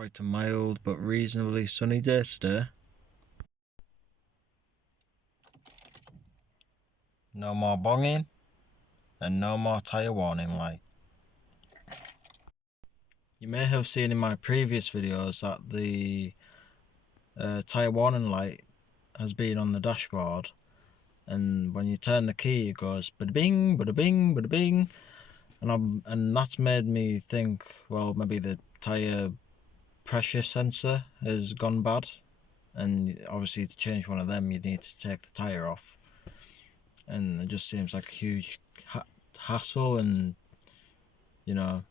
Quite a mild but reasonably sunny day today. No more bonging and no more tyre warning light. You may have seen in my previous videos that the tyre warning light has been on the dashboard, and when you turn the key it goes bada bing, bada bing, bada bing, and that's made me think, well, maybe the tyre pressure sensor has gone bad, and obviously to change one of them you need to take the tyre off, and it just seems like a huge hassle, and you know,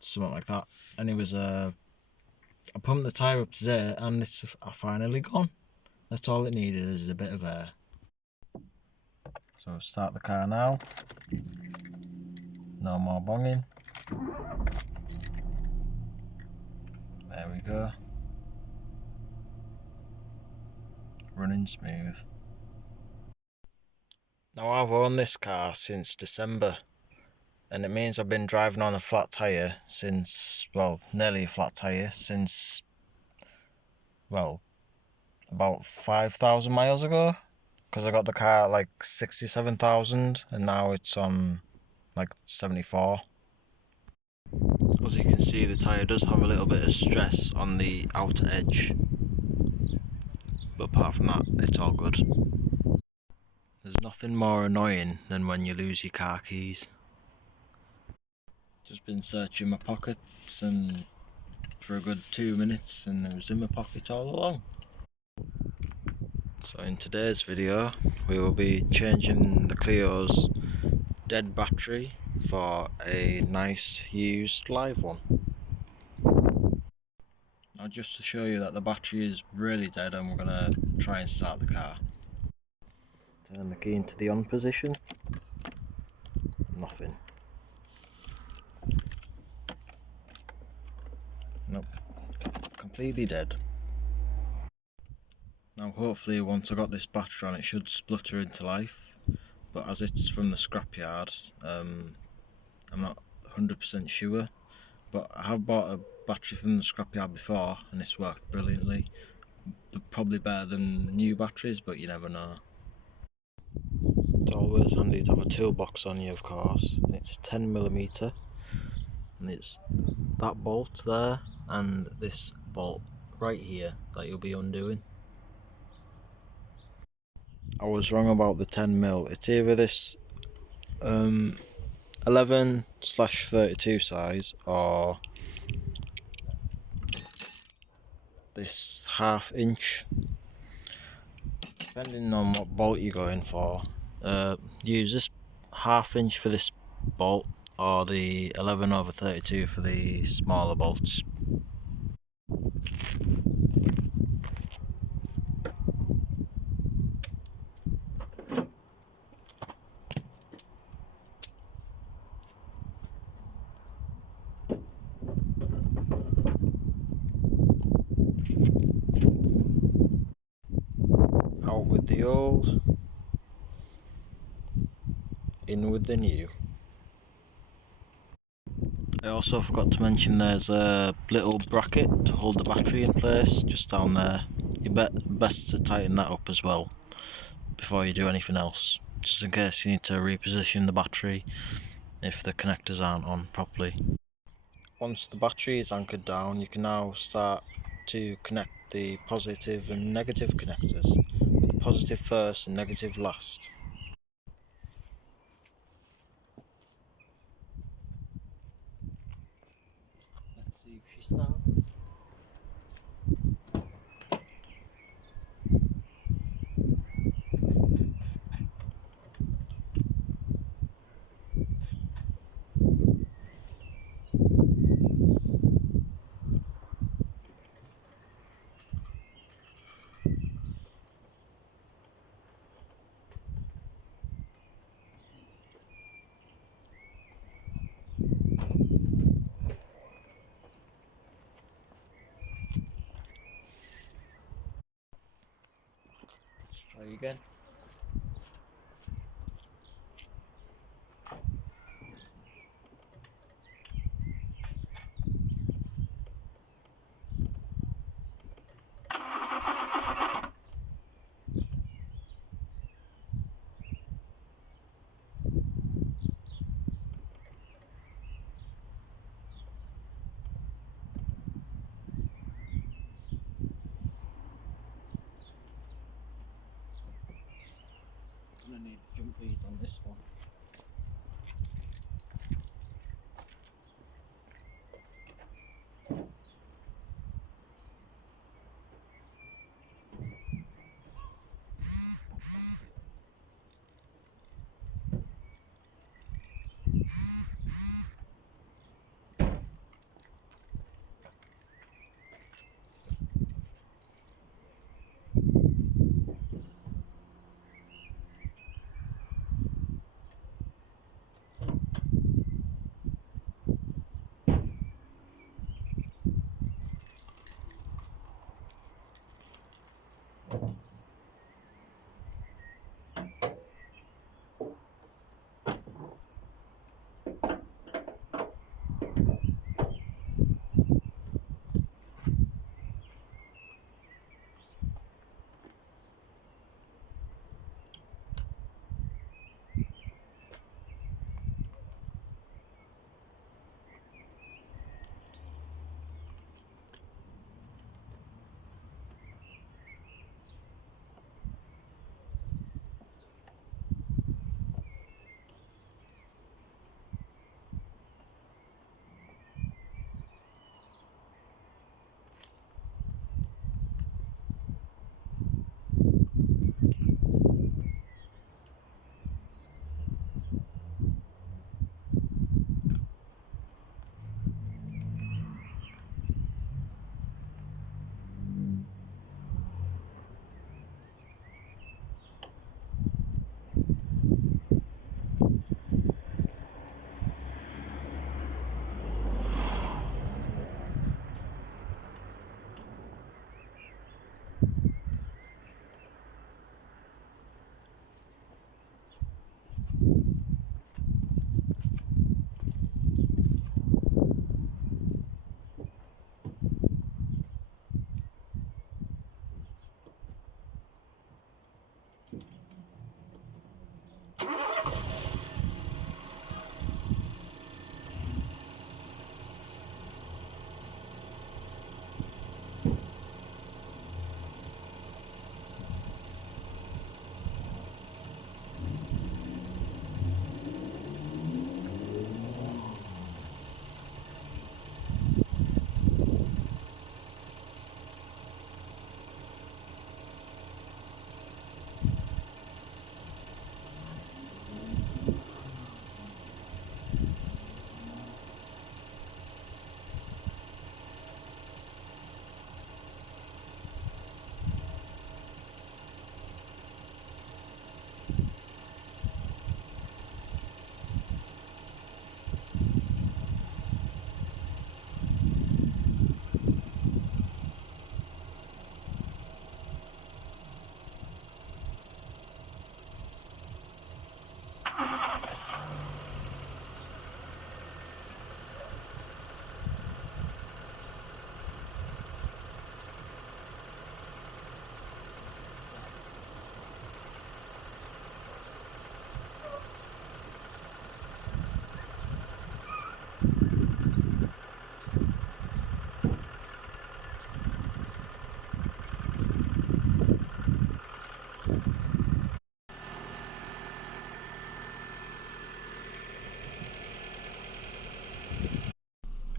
something like that. Anyways, I pumped the tyre up today and it's finally gone. That's all it needed, is a bit of air. So start the car now. No more bonging. There we go. Running smooth. Now I've owned this car since December, and it means I've been driving on a flat tyre since, well, nearly a flat tyre since, well, about 5,000 miles ago, because I got the car at like 67,000 and now it's on like 74. As you can see, the tyre does have a little bit of stress on the outer edge, but apart from that it's all good. There's nothing more annoying than when you lose your car keys. Just been searching my pockets and for a good 2 minutes, and it was in my pocket all along. So in today's video we will be changing the Clio's dead battery for a nice used live one. Now, just to show you that the battery is really dead, and we're going to try and start the car. Turn the key into the on position. Nothing. Nope. Completely dead. Now hopefully once I got this battery on it should splutter into life, but as it's from the scrapyard, I'm not 100% sure, but I have bought a battery from the scrapyard before and it's worked brilliantly. Probably better than new batteries, but you never know. It's always handy to have a toolbox on you, of course, and it's 10mm, and it's that bolt there and this bolt right here that you'll be undoing. I was wrong about the 10mm, it's either this 11/32 size or this 1/2 inch, depending on what bolt you're going for. Use this 1/2 inch for this bolt or the 11/32 for the smaller bolts. Out with the old, in with the new. I also forgot to mention there's a little bracket to hold the battery in place just down there. You best to tighten that up as well before you do anything else, just in case you need to reposition the battery if the connectors aren't on properly. Once the battery is anchored down, you can now start to connect the positive and negative connectors, with the positive first and negative last. Let's see if she starts. Let's try again. speeds on this one.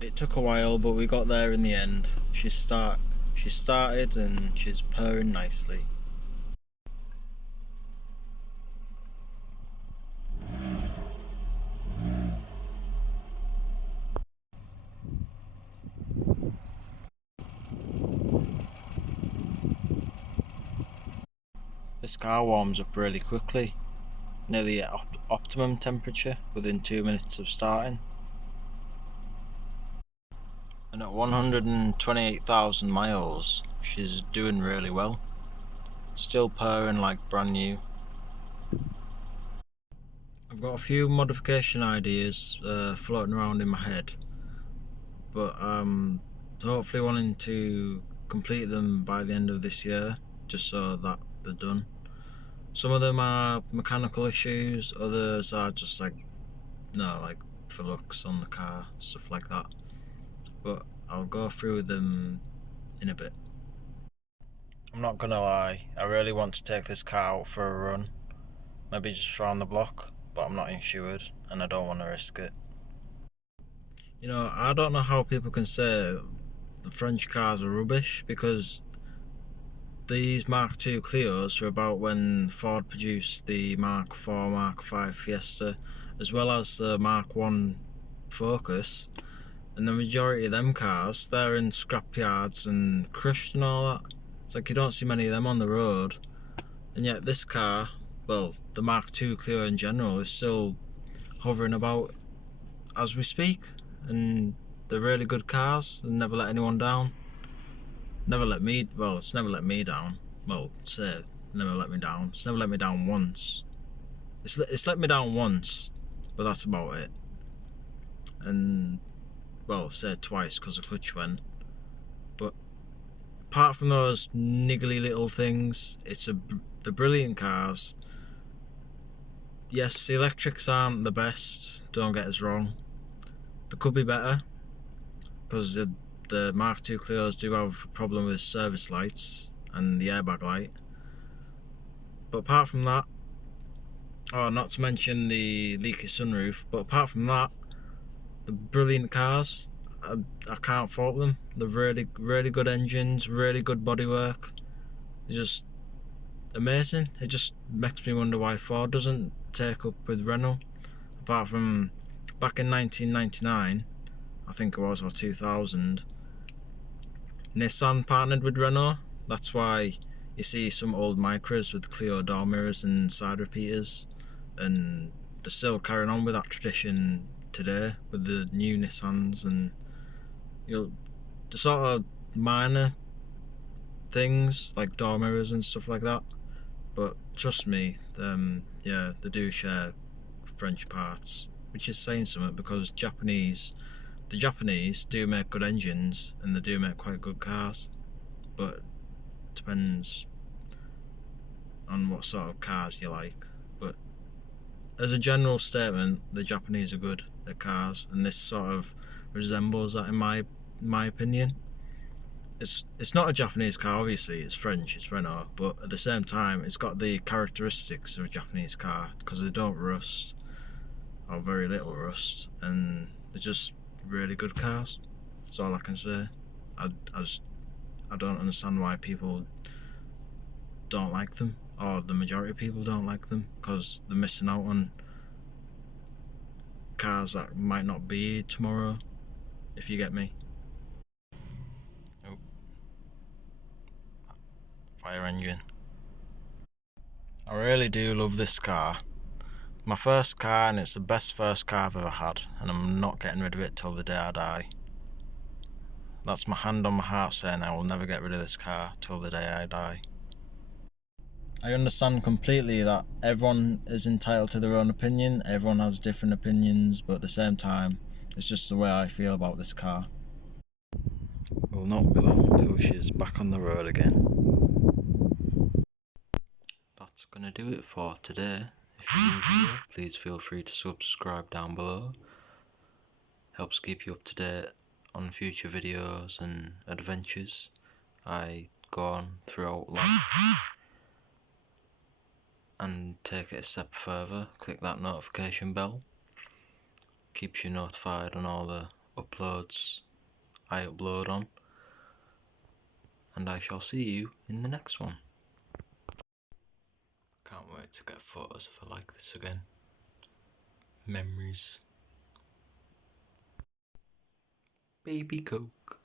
It took a while, but we got there in the end. She started and she's purring nicely. This car warms up really quickly, nearly at optimum temperature within 2 minutes of starting. And at 128,000 miles, she's doing really well. Still purring like brand new. I've got a few modification ideas floating around in my head, but hopefully wanting to complete them by the end of this year, just so that they're done. Some of them are mechanical issues, others are just like for looks on the car, stuff like that. But I'll go through them in a bit. I'm not gonna lie, I really want to take this car out for a run. maybe just round the block, but I'm not insured and I don't want to risk it. You know, I don't know how people can say the French cars are rubbish, because these Mark II Clios are about when Ford produced the Mark IV, Mark V Fiesta, as well as the Mark I Focus, and the majority of them cars, they're in scrapyards and crushed and all that. It's like you don't see many of them on the road, and yet this car, well, the Mark II Clio in general, is still hovering about as we speak, and they're really good cars and never let anyone down. Never let me, well, it's never let me down. Well, say, never let me down. It's never let me down once. It's let me down once, but that's about it. And, well, say twice because the clutch went. But apart from those niggly little things, they're brilliant cars. Yes, the electrics aren't the best, don't get us wrong. They could be better, because the Mark II Clios do have a problem with service lights and the airbag light. But apart from that, oh, not to mention the leaky sunroof, but apart from that, they're brilliant cars. I can't fault them. They're really good engines, really good bodywork. They're just amazing. It just makes me wonder why Ford doesn't take up with Renault. Apart from back in 1999, I think it was, or 2000, Nissan partnered with Renault. That's why you see some old Micras with Clio door mirrors and side repeaters, and they're still carrying on with that tradition today with the new Nissans, and the sort of minor things like door mirrors and stuff like that. But trust me, yeah, they do share French parts, which is saying something, because the Japanese do make good engines and they do make quite good cars, but depends on what sort of cars you like. But as a general statement, the Japanese are good at cars, and this sort of resembles that in my opinion. It's not a Japanese car, obviously, it's French, it's Renault, but at the same time it's got the characteristics of a Japanese car, because they don't rust, or very little rust, and they're just really good cars. That's all I can say. I don't understand why people don't like them, or the majority of people don't like them, because they're missing out on cars that might not be tomorrow, if you get me. Oh, fire engine. I really do love this car. My first car, and it's the best first car I've ever had, and I'm not getting rid of it till the day I die. That's my hand on my heart saying I will never get rid of this car till the day I die. I understand completely that everyone is entitled to their own opinion, everyone has different opinions, but at the same time, it's just the way I feel about this car. It will not be long till she's back on the road again. That's gonna do it for today. If you're new here, please feel free to subscribe down below. Helps keep you up to date on future videos and adventures I go on throughout life. And take it a step further, click that notification bell. Keeps you notified on all the uploads I upload on. And I shall see you in the next one. Can't wait to get photos if I like this again. Memories. Baby Coke.